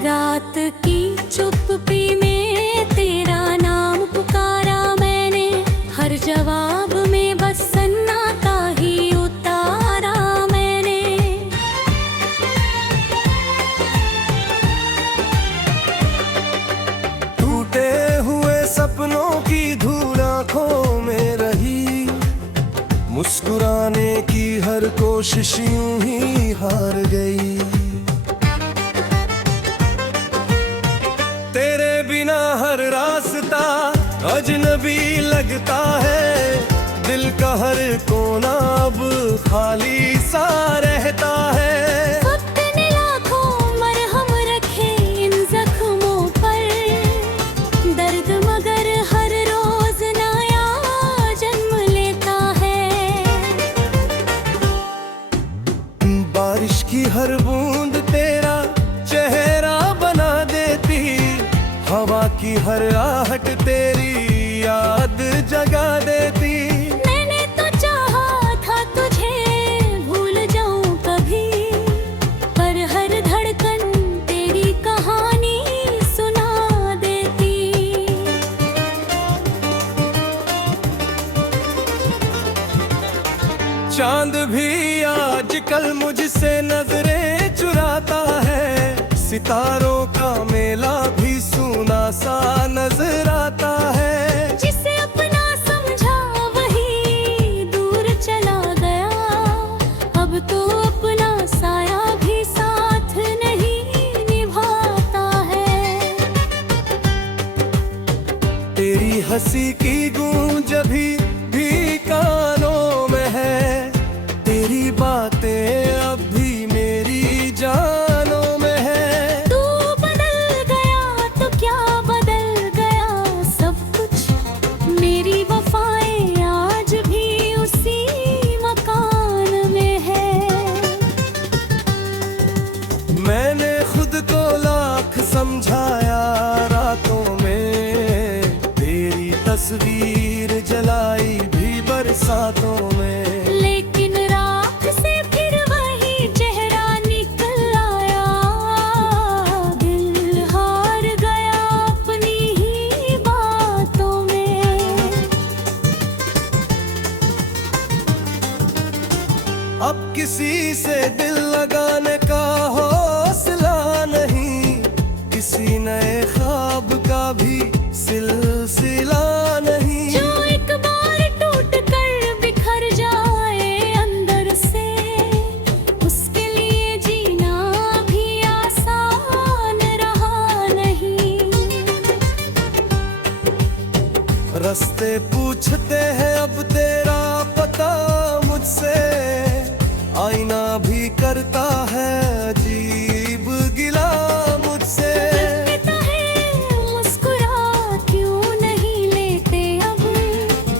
रात की चुप्पी में तेरा नाम पुकारा मैंने, हर जवाब में बस सन्नाटा ही उतारा मैंने। टूटे हुए सपनों की धूल आंखों में रही, मुस्कुराने की हर कोशिश यूं ही हार गई। तेरे बिना हर रास्ता अजनबी लगता है, दिल का हर कोना अब खाली सा रहता है। वक्त ने लाखों मरहम रखे इन जख्मों पर, दर्द मगर हर रोज नया जन्म लेता है। बारिश की हर बूंद तेरा चेहरा बना देती, हवा की हर आहट तेरी याद जगा देती। मैंने तो चाहा था तुझे भूल जाऊं कभी, पर हर धड़कन तेरी कहानी सुना देती। चांद भी आजकल मुझसे नजरें चुराता है, सितारों का मेला भी सूना सा नजर आता है। जिसे अपना समझा वही दूर चला गया, अब तो अपना साया भी साथ नहीं निभाता है। तेरी हंसी की गूंज अभी भी कानों में है, तेरी बातें अब भी मेरी जानों में है। तू बदल गया तो क्या बदल गया सब कुछ, मेरी वफाएं आज भी उसी मकान में है। मैंने खुद को लाख समझाया रातों में, तेरी तस्वीर जलाई भी बरसातों में। लेकिन राख से फिर वही चेहरा निकल आया, दिल हार गया अपनी ही बातों में। अब किसी से दिल लगाने का हौसला नहीं, किसी नए ख्वाब का भी सिलसिला नहीं। जो एक बार टूट कर बिखर जाए अंदर से, उसके लिए जीना भी आसान रहा नहीं। रास्ते पूछते हैं अब तेरा पता मुझसे, आईना भी करता है अजीब गिला मुझसे। कहता है मुस्कुरा क्यों नहीं लेते अब,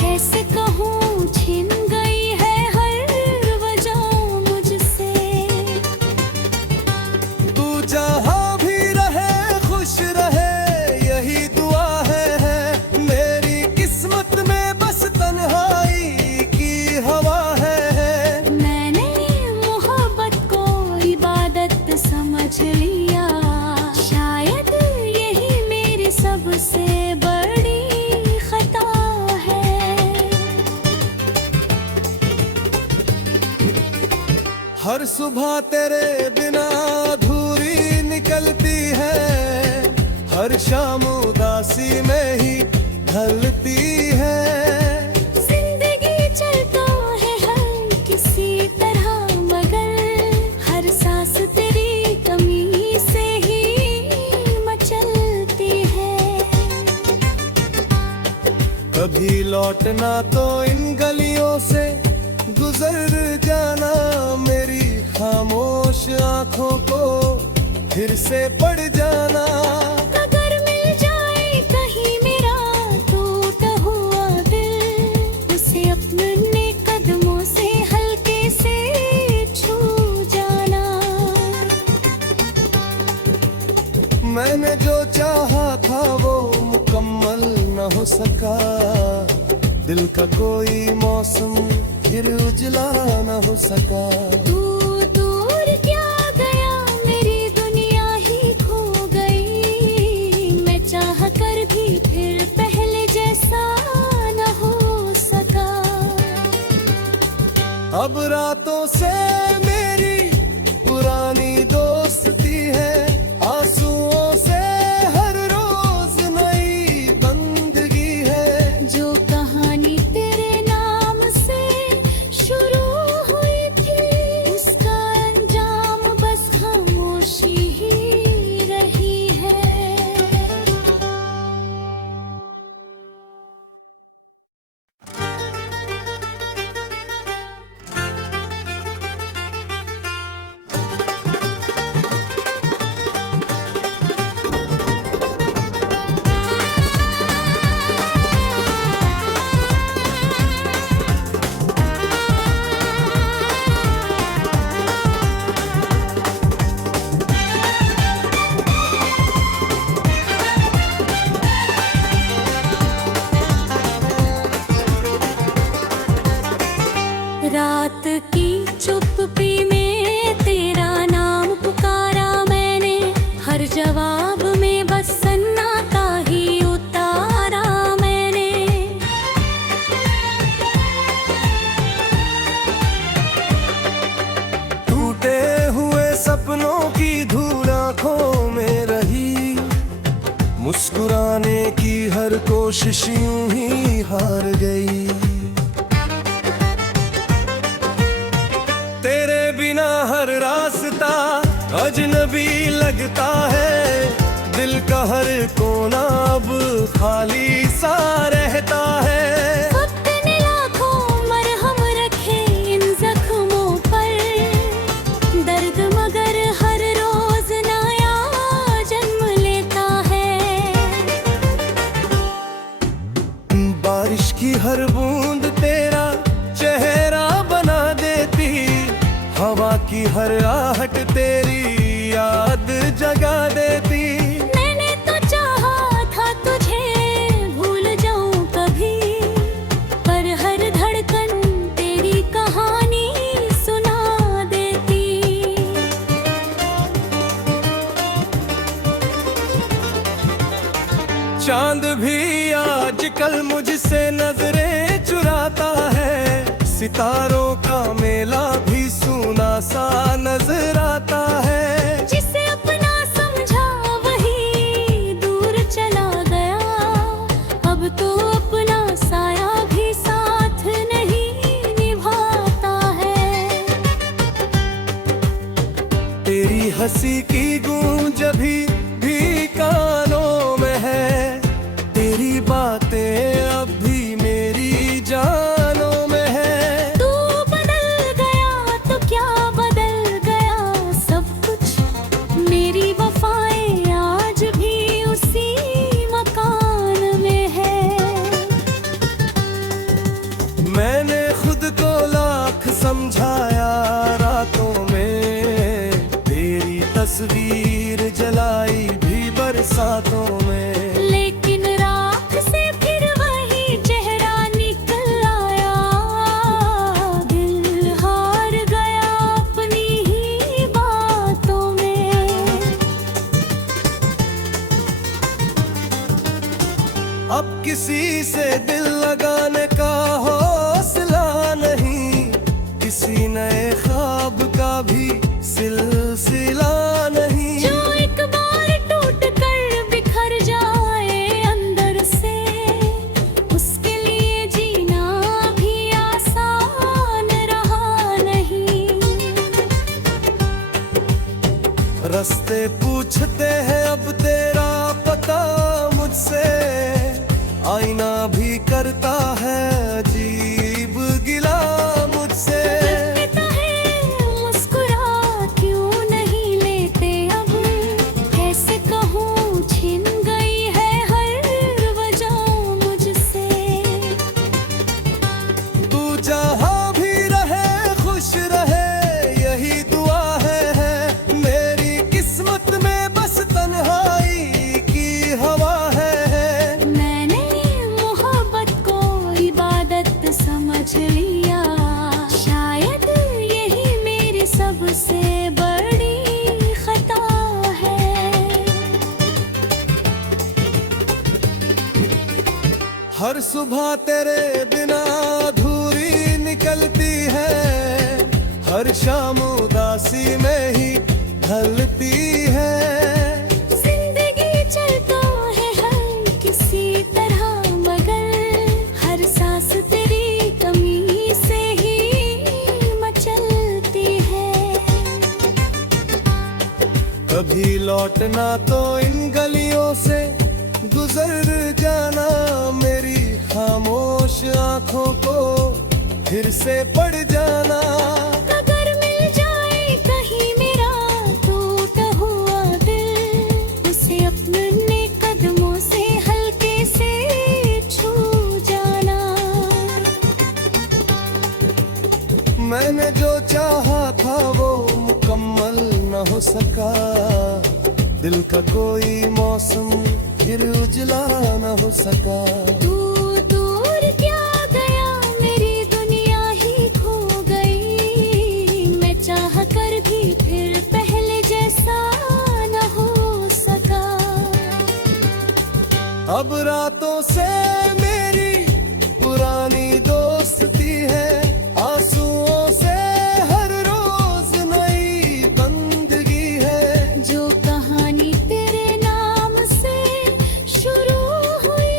कैसे कहूँ छिन गई है हर वजह मुझसे। तू जहाँ भी रहे खुश रहे यही दुआ है, मेरी किस्मत में बस तन्हाई की हवा है। मैंने मोहब्बत को इबादत समझ लिया, शायद यही मेरी सबसे बड़ी खता है। हर सुबह तेरे बिना अधूरी निकलती है, हर शाम उदासी में ही ढलती है। जिंदगी चलता है हर किसी तरह, मगर हर सांस तेरी कमी से ही मचलती है। कभी लौटना तो इन गलियों से गुजर जाना, मेरी खामोश आंखों को फिर से पड़ जाना। अगर मिल जाए कहीं मेरा टूटा हुआ दिल, उसे अपने कदमों से हल्के से छू जाना। मैंने जो चाहा था वो मुकम्मल न हो सका, दिल का कोई मौसम फिर उजला न हो सका। तू दूर क्या गया, मेरी दुनिया ही खो हर कोशिश यूं ही हार गई। तेरे बिना हर रास्ता अजनबी लगता है, दिल का हर कोना अब खाली सा रहता है। वक्त ने लाखों मरहम रखे इन जख्मों पर, दर्द मगर हर रोज नया जन्म लेता है। बारिश की हर बूंद तेरा चेहरा बना देती, हवा की हर आहट तेरी याद जगा देती। मैंने तो चाहा था तुझे भूल जाऊं कभी, पर हर धड़कन तेरी कहानी सुना देती। चांद भी आजकल मुझसे नजरें चुराता है, सितारों का मेला भी सूना सा नजर आता है। जिसे अपना समझा वही दूर चला गया, अब तो अपना साया भी साथ नहीं निभाता है। तेरी हंसी की गूंज अभी भी कानों में है, तेरी बातें अब भी मेरी जानों में है। तू बदल गया तो क्या बदल गया सब कुछ, मेरी वफाएं आज भी उसी मकान में है। मैंने खुद को लाख समझाया रातों में, तेरी तस्वीर जलाई भी बरसातों में। लेकिन राख से फिर वही चेहरा निकल आया, दिल हार गया अपनी ही बातों में। अब किसी से दिल लगाने का हौसला नहीं, किसी नए ख्वाब का भी सिलसिला नहीं। जो एक बार टूट कर बिखर जाए अंदर से, उसके लिए जीना भी आसान रहा नहीं। रास्ते पूछते हैं अब तेरा पता मुझसे, आईना भी करता है अजीब गिला मुझसे। कहता है मुस्कुरा क्यों नहीं लेते अब, कैसे कहूँ छिन गई है हर वजह मुझसे। तू जहाँ भी रहे खुश रहे यही दुआ है, मेरी किस्मत में बस तन्हाई की हवा है। मैंने मोहब्बत को इबादत समझ लिया, शायद यही मेरी सबसे बड़ी खता है। हर सुबह तेरे बिना अधूरी निकलती है, हर शाम उदासी में ही ढलती है। जिंदगी चलता है हर किसी तरह, मगर हर सांस तेरी कमी से ही मचलती है। कभी लौटना तो इन गलियों से गुजर जाना, मेरी खामोश आंखों को फिर से पड़ जाना। अगर मिल जाए कहीं मेरा टूटा हुआ दिल, उसे अपने कदमों से हल्के से छू जाना। मैंने जो चाहा था वो मुकम्मल न हो सका, दिल का कोई मौसम फिर उजला न हो सका। तू दूर क्या गया मेरी दुनिया ही खो गई, मैं चाह कर भी फिर पहले जैसा न हो सका। अब रातों से मेरी पुरानी दोस्ती है, आंसुओं से हर रोज नई बंदगी है। जो कहानी तेरे नाम से शुरू हुई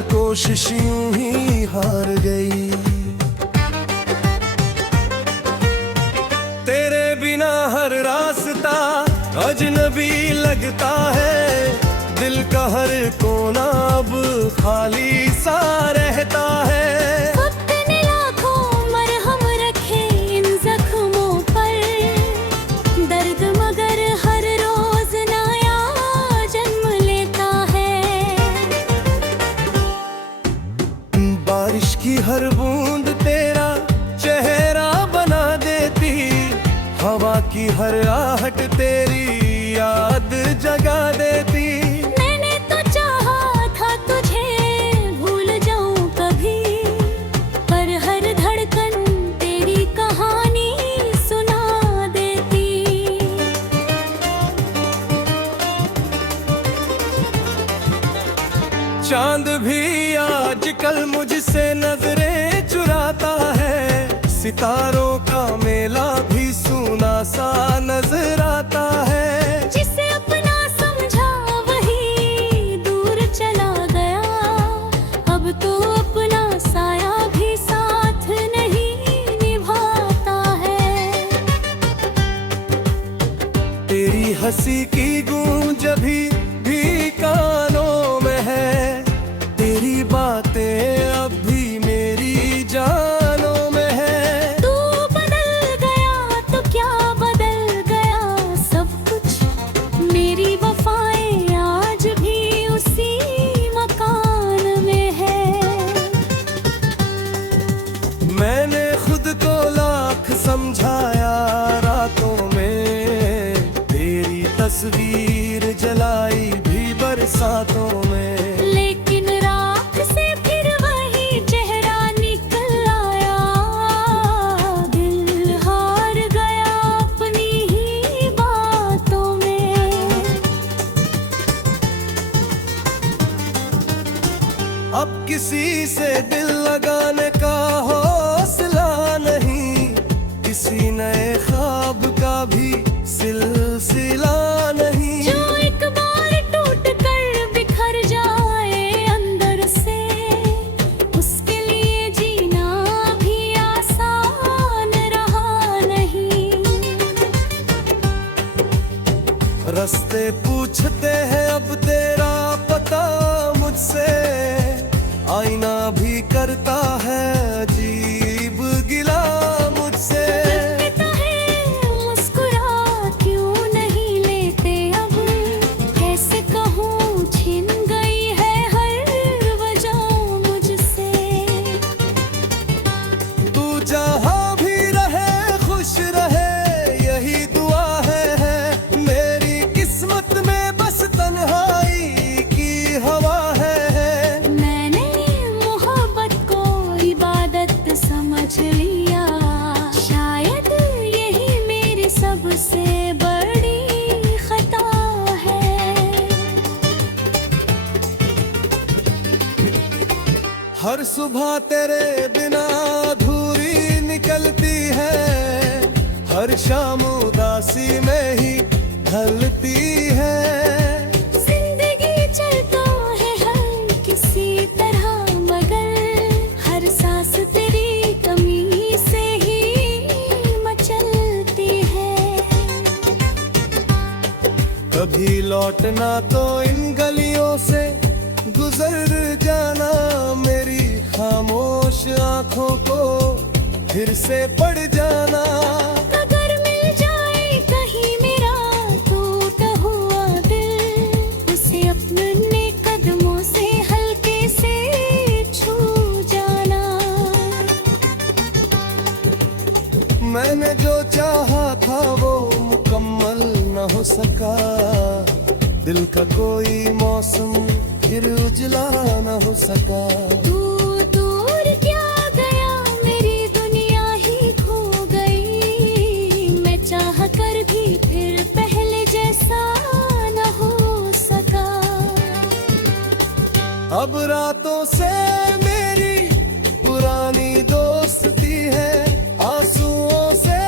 हर कोशिश यूं ही हार गई। तेरे बिना हर रास्ता अजनबी लगता है, दिल का हर कोना अब खाली सा रहता है। वक्त ने लाखों मरहम रखे इन जख्मों पर, दर्द मगर हर रोज नया जन्म लेता है। बारिश की हर बूंद तेरा चेहरा बना देती, हवा की हर आहट तेरी याद जगा देती। मैंने तो चाहा था तुझे भूल जाऊं कभी, पर हर धड़कन तेरी कहानी सुना देती। चांद भी आजकल मुझसे नजरें चुराता है, सितारों का मेला भी सूना सा नजर आता है। जिसे अपना समझा वही दूर चला गया, अब तो अपना साया भी साथ नहीं निभाता है। तेरी हंसी की गूंज अभी भी कानों में है, तेरी बातें अब भी मेरी जानों में है। तू बदल गया तो क्या बदल गया सब कुछ, मेरी वफाएं आज भी उसी मकान में है। मैंने खुद को लाख समझाया रातों में, तेरी तस्वीर जलाई भी बरसातों में। लेकिन राख से फिर वही चेहरा निकल आया, दिल हार गया अपनी ही बातों में। अब किसी से दिल लगाने का हौसला नहीं, किसी नए ख्वाब का भी सिलसिला नहीं। जो एक बार टूट कर बिखर जाए अंदर से, उसके लिए जीना भी आसान रहा नहीं। रास्ते पूछते हैं अब तेरा पता मुझसे, आईना भी करता है अजीब गिला मुझसे। कहता है मुस्कुरा क्यों नहीं लेते अब, कैसे कहूँ छिन गई है हर वजह मुझसे। तू जहाँ भी रहे खुश रहे यही दुआ है, मेरी किस्मत में बस तन्हाई की हवा है। मैंने मोहब्बत को इबादत समझ लिया, शायद यही मेरी सबसे बड़ी खता है। हर सुबह तेरे बिना अधूरी निकलती है, हर शाम उदासी में ही ढलती है। जिंदगी चलता है हर किसी तरह, मगर हर सांस तेरी कमी से ही मचलती है। कभी लौटना तो इन गलियों से गुजर जाना, मेरी खामोश आंखों को फिर से पड़ जाना। अगर मिल जाए कहीं मेरा टूटा हुआ दिल, उसे अपने कदमों से हल्के से छू जाना। मैंने जो चाहा था वो मुकम्मल न हो सका, दिल का कोई मौसम फिर उजला न हो सका। तू दूर क्या गया मेरी दुनिया ही खो गई, मैं चाह कर भी फिर पहले जैसा न हो सका। अब रातों से मेरी पुरानी दोस्ती है, आंसुओं से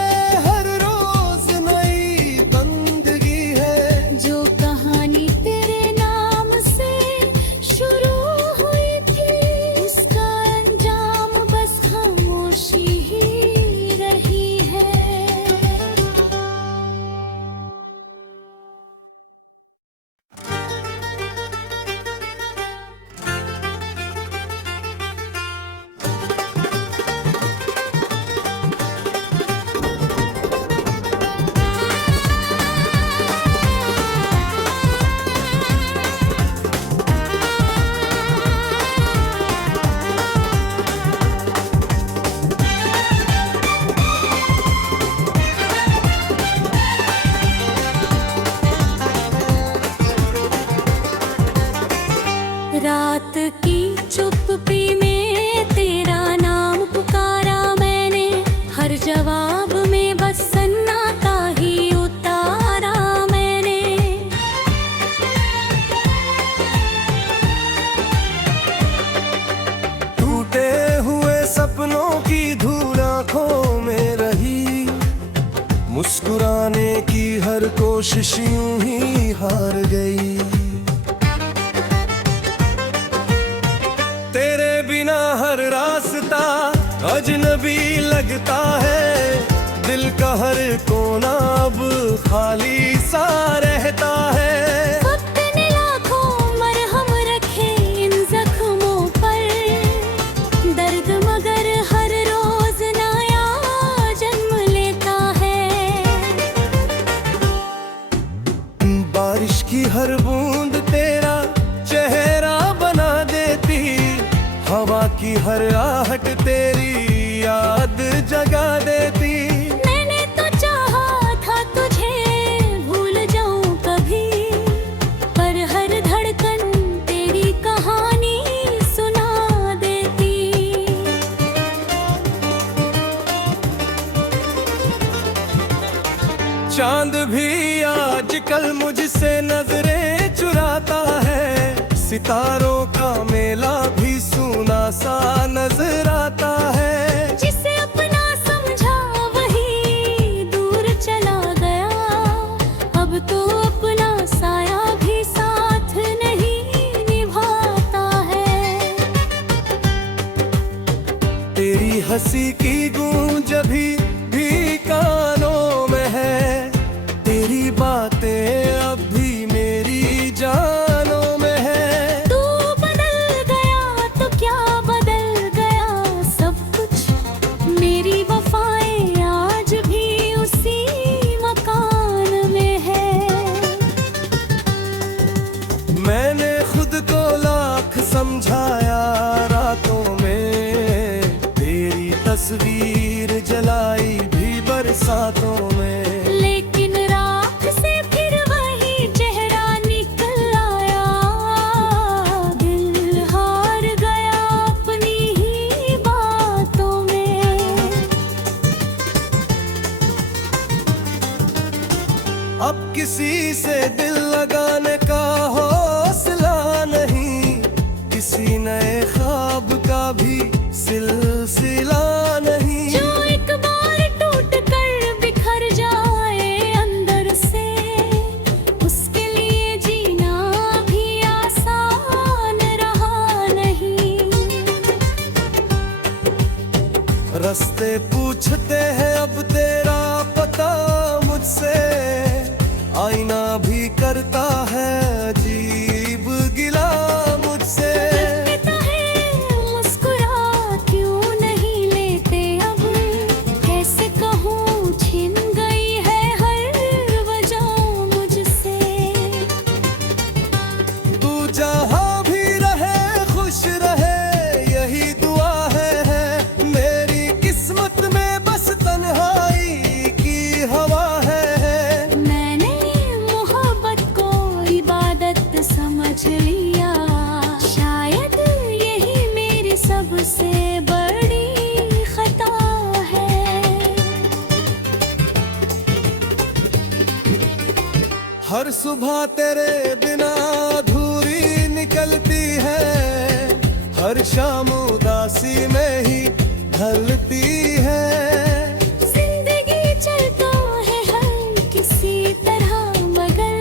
हर रोज नई बंदगी है। जो कहानी तेरे नाम से शुरू हुई थी मुस्कुराने की हर कोशिश यूं ही हार गई। तेरे बिना हर रास्ता अजनबी लगता है, दिल का हर कोना अब खाली सा रहता है। वक्त ने लाखों मरहम रखे इन जख्मों पर, दर्द मगर हर रोज नया जन्म लेता है। बारिश की हर बूंद तेरा चेहरा बना देती, हवा की हर आहट तेरी याद जगा देती। मैंने तो चाहा था तुझे भूल जाऊं कभी, पर हर धड़कन तेरी कहानी सुना देती। चांद भी आजकल मुझसे नजरें चुराता है, सितारों का मेला भी सूना सा नजर आता है। जिसे अपना समझा वही दूर चला गया, अब तो अपना साया भी साथ नहीं निभाता है। तेरी हंसी की गूंज अभी भी कानों में है, तेरी बातें अब भी मेरी जानों में है। तू बदल गया तो क्या बदल गया सब कुछ, मेरी वफाएं आज भी उसी मकान में है। मैंने खुद को लाख समझाया रातों में, तेरी तस्वीर जलाई भी बरसातों में। लेकिन राख से फिर वही चेहरा निकल आया, दिल हार गया अपनी ही बातों में। अब किसी से दिल लगाने का हौसला नहीं, किसी नए ख्वाब का भी सिलसिला नहीं। जो एक बार टूट कर बिखर जाए अंदर से, उसके लिए जीना भी आसान रहा नहीं। रास्ते पूछते हैं अब तेरा पता मुझसे, आईना भी करता है अजीब गिला मुझसे। कहता है मुस्कुरा क्यों नहीं लेते अब, कैसे कहूँ छिन गई है हर वजह मुझसे। तू जहाँ भी रहे खुश रहे यही दुआ है, मेरी किस्मत में बस तन्हाई की हवा है। मैंने मोहब्बत को इबादत समझ लिया, शायद यही मेरी सबसे बड़ी खता है। हर सुबह तेरे बिना अधूरी निकलती है, हर शाम उदासी में ही ढलती है। जिंदगी चलता है हर किसी तरह, मगर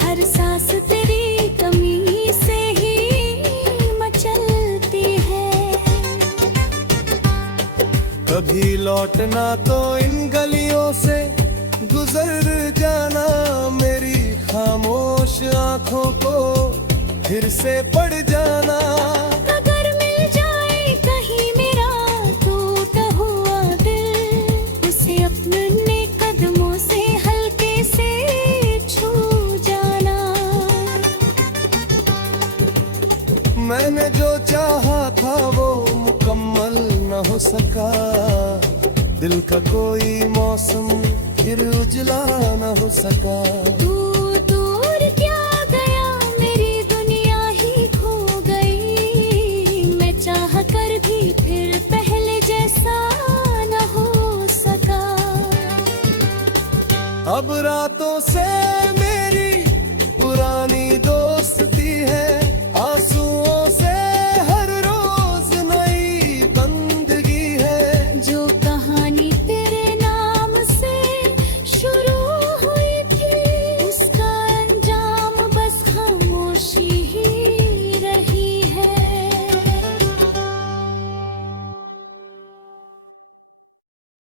हर सांस तेरी कमी से ही मचलती है। कभी लौटना तो इन गलियों से गुजर जाना, मेरी खामोश आंखों को फिर से पड़ जाना। अगर मिल जाए कहीं मेरा टूटा हुआ दिल, उसे अपने कदमों से हल्के से छू जाना। मैंने जो चाहा था वो मुकम्मल न हो सका, दिल का कोई मौसम फिर उजला न हो सका। तू दूर क्या गया मेरी दुनिया ही खो गई, मैं चाह कर भी फिर पहले जैसा न हो सका। अब रातों से